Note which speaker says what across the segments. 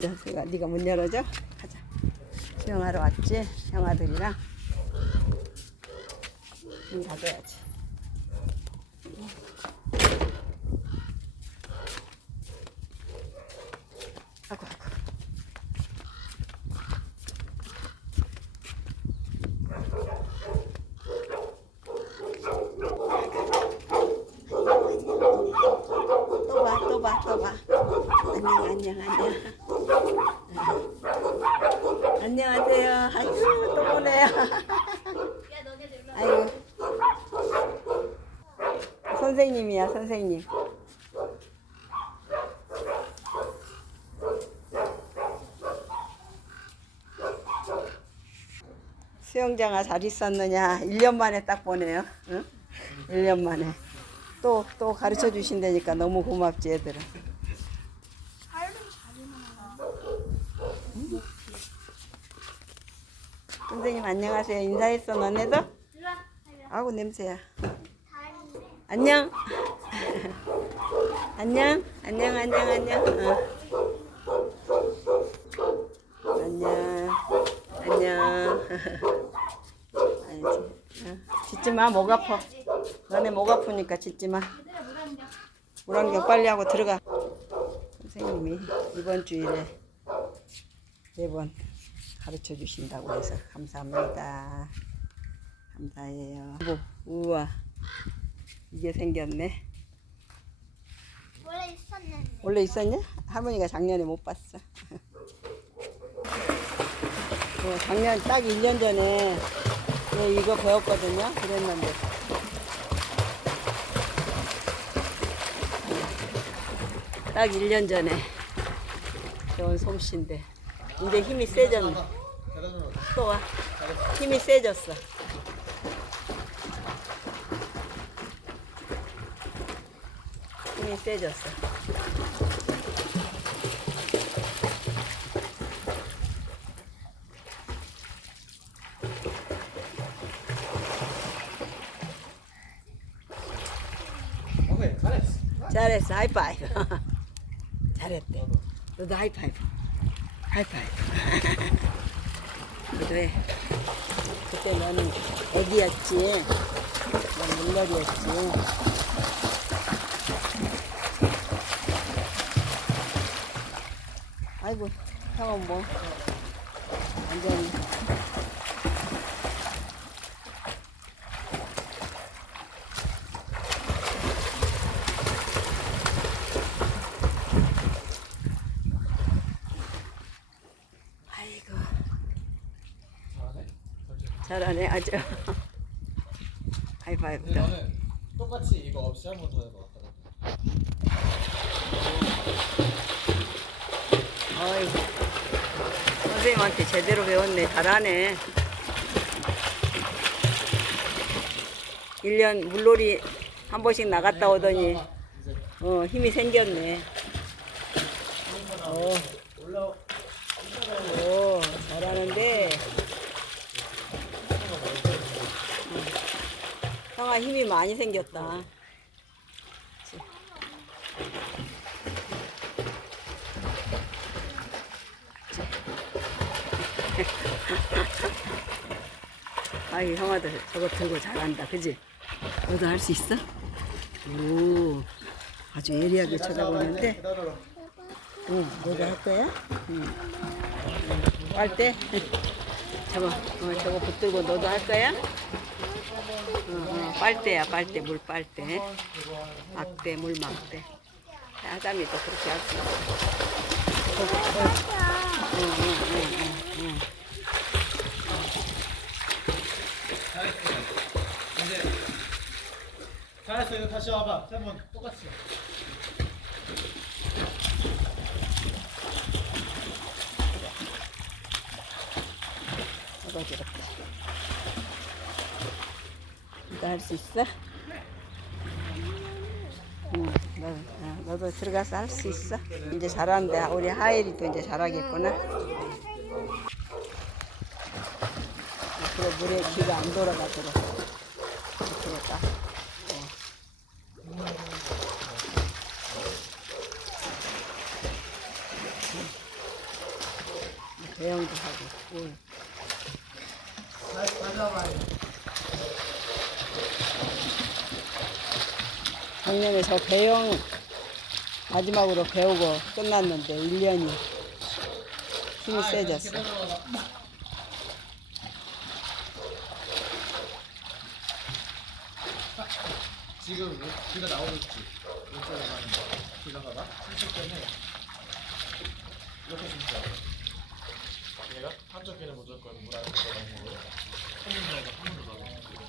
Speaker 1: 수영아, 네가 문 열어줘. 가자. 수영하러 왔지? 형아들이랑. 문 닫아야지. 아이고, 아이고. 또 봐, 또 봐, 또 봐. 안녕, 안녕, 안녕. 안녕하세요. 아이고, 또 보네요. 아이고. 선생님이야, 선생님. 수영장아 잘 있었느냐? 1년 만에 딱 보네요. 응? 1년 만에. 또, 또 가르쳐 주신다니까 너무 고맙지, 얘들은. 선생님 안녕하세요. 인사했어 너네도? 아우 냄새야. 안녕. 안녕. 안녕 안녕 안녕. 어. 안녕. 안녕. 짖지 마. 목 아파. 너네 목 아프니까 짖지 마. 물안경 빨리 하고 들어가. 선생님이 이번 주일에 매번 가르쳐 주신다고 해서 감사합니다. 감사해요. 뭐, 우와, 이게 생겼네.
Speaker 2: 원래 있었는데
Speaker 1: 원래 있었냐? 할머니가 작년에 못 봤어. 어, 작년 딱 1년 전에 예, 이거 배웠거든요. 그랬는데. 딱 1년 전에 배운 솜씨인데 이제 힘이 세졌네. 또 와. 힘이 세졌어. 힘이 세졌어.
Speaker 3: 잘했어.
Speaker 1: 하이파이브. 잘했대. 너도 하이파이브. 하이파이브. 해. 그때 너는 애기였지. 넌 물놀이였지. 아이고, 형은 뭐, 완전히.
Speaker 3: 잘하네,
Speaker 1: 아주. 하이파이브다.
Speaker 3: 나는 똑같이 이거 없이 한 번 더 해봐
Speaker 1: 어이, 선생님한테 제대로 배웠네. 잘하네. 1년 물놀이 한 번씩 나갔다 오더니,
Speaker 3: 이제
Speaker 1: 어, 힘이 생겼네. 어,
Speaker 3: 올라오
Speaker 1: 오, 잘하는데. 형아 힘이 많이 생겼다. 아이 형아들 저거 들고 잘한다, 그지? 너도 할 수 있어? 오, 아주 예리하게 쳐다보는데. 응, 너도 할 거야? 응. 빨대? 저거, 어, 저거 붙들고 너도 할 거야? 빨대야, 빨대, 물 빨대. 막대, 물 막대. 또 그렇게 어, 응, 응,
Speaker 3: 잘했어 이거 다시 와봐 한번 똑같이
Speaker 1: 저렇게. 너도 할수 있어? 응, 너, 어, 너도 들어가서 할 수 있어? 이제 잘하는데 우리 하엘이도 이제 잘하겠구나. 앞으로 물에 귀가 안 돌아가도록 이렇게 딱. 어. 배영도 하고
Speaker 3: 가져와요.
Speaker 1: 작년에 저 배영 마지막으로 배우고 끝났는데 1년이 힘이 세졌어.
Speaker 3: 지금 비가 나오고 있지. 이쪽에 가는 거. 비가 가봐. 한쪽 때는 이렇게 숨겨야 돼. 얘가 한쪽 귀는 무조건 물 안에 들어가는 거고 한문으로 한문으로 들어가는 거.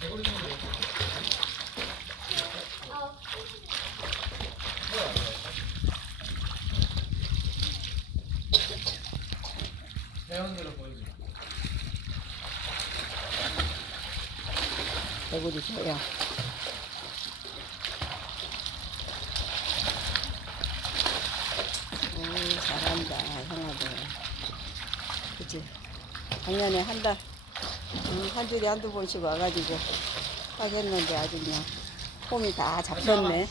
Speaker 3: 개구리는 이렇게. 배우는 대로 보이지 마.
Speaker 1: 소야. 오, 잘한다, 형아도. 그치? 작년에 한 달, 음, 한 주에 한두 번씩 와가지고 하겠는데 아주 그냥 폼이 다 잡혔네.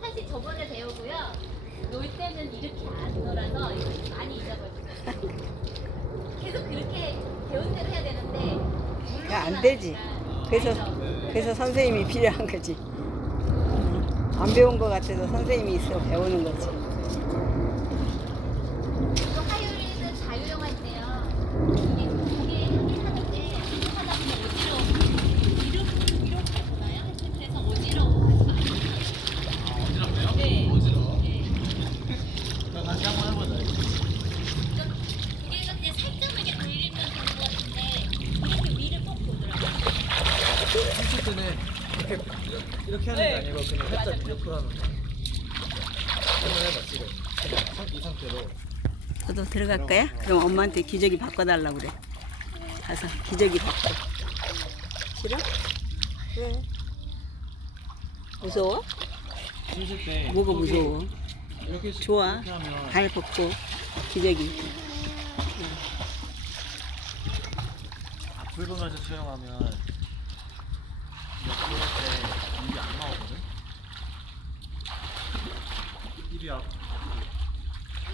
Speaker 2: 사실 저번에 배우고요. 놀 때는 이렇게 안 놀아서 이거 많이 잊어버렸어요. 계속 그렇게 배운 대로 해야 되는데
Speaker 1: 야, 안 되지. 그래서, 그래서 선생님이 필요한 거지. 안 배운 것 같아도 선생님이 있어 배우는 거지.
Speaker 2: 또 화요일은 자유형 할 때요. 이게 이게 하긴 하는데 하다 보면 어지러워. 이렇게 이렇게 보나요? 그래서 어지러워 하지 마세요.
Speaker 3: 어지럽네요?
Speaker 2: 네.
Speaker 3: 어지러워.
Speaker 2: 네.
Speaker 3: 그럼 다시 한번 해보자.
Speaker 2: 그래서 그냥 살짝만 이렇게 돌리면 되는 것 같은데 이렇게 위를 꼭 보더라고요.
Speaker 3: 춤출 때는 이렇게 이렇게 하는 게 아니고 그냥 살짝 옆으로 하는 거. 한번 해봐 지금. 그냥 상- 상태로.
Speaker 1: 저도 들어갈 거야? 그럼 엄마한테 기저귀 바꿔달라고 그래. 가서 기저귀 바꿔. 싫어? 왜? 무서워?
Speaker 3: 때
Speaker 1: 뭐가 무서워?
Speaker 3: 이렇게
Speaker 1: 좋아.
Speaker 3: 이렇게 하면
Speaker 1: 발 벗고 기저귀.
Speaker 3: 앞을 보면서 수영하면 옆으로 때 입이 안 나오거든. 입이 앞.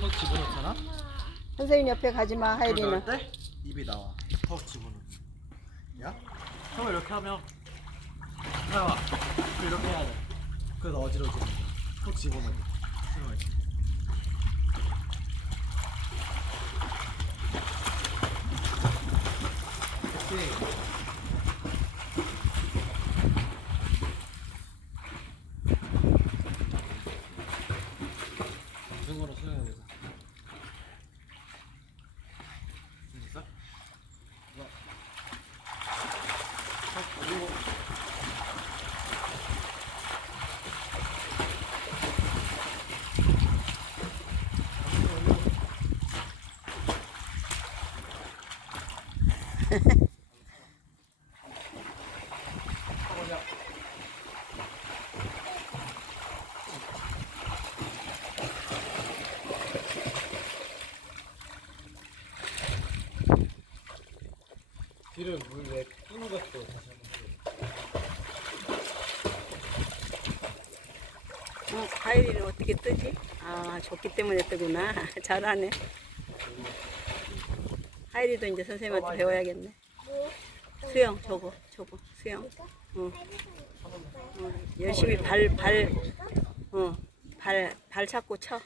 Speaker 3: 턱 집어넣잖아.
Speaker 1: 선생님 옆에 가지 마,
Speaker 3: 그럴
Speaker 1: 하이리는.
Speaker 3: 때 입이 나와. 턱 집어넣어. 야? 턱을 이렇게 하면 나와. 이렇게 해야 돼. 그래서 어지러워지는 거야. 턱 집어넣어. 때. 그치? 등으로 수영해야 돼. 됐어? 이거. 턱 올리고. 뒤를 물왜 끄는 것도 다시 한번 해.
Speaker 1: 어, 하이리는 어떻게 뜨지? 아, 좋기 때문에 뜨구나. 잘하네. 하이리도 이제 선생님한테 배워야겠네. 수영, 저거, 저거, 수영. 어. 어, 열심히 발, 발, 어, 발, 발 잡고 쳐.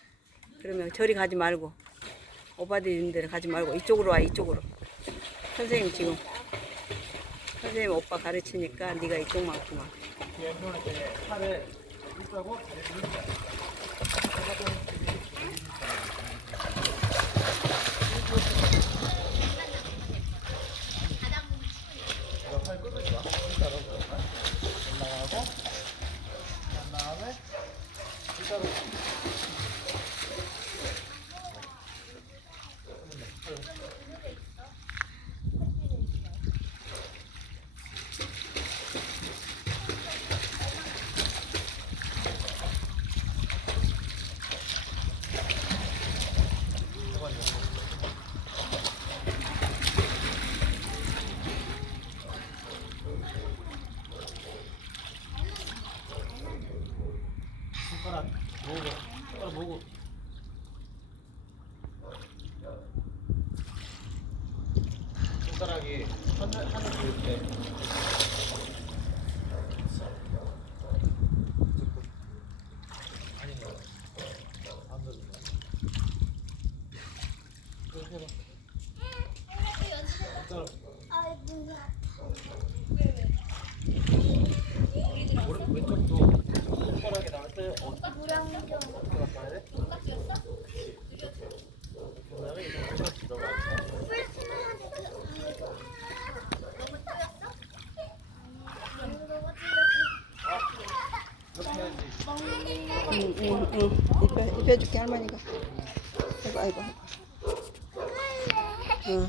Speaker 1: 그러면 저리 가지 말고. 오바디 있는 데로 가지 말고 이쪽으로 와, 이쪽으로. 선생님 지금. 선생님 오빠 가르치니까 네가 이쪽만큼만.
Speaker 3: 올라가고 그 다음에 윗다로 보고. 손가락이 하늘 하늘 보일 때. 아니, 안 들려. 그렇게 해봐. 따라.
Speaker 4: 아, 눈이 아파.
Speaker 3: 오른 왼쪽도 손가락이 나올 때 어,
Speaker 4: 물안경.
Speaker 3: 어떻게 가야 돼? 그다음에 이거 손가락 들어가. 이렇게
Speaker 1: 입혀줄게, 할머니가.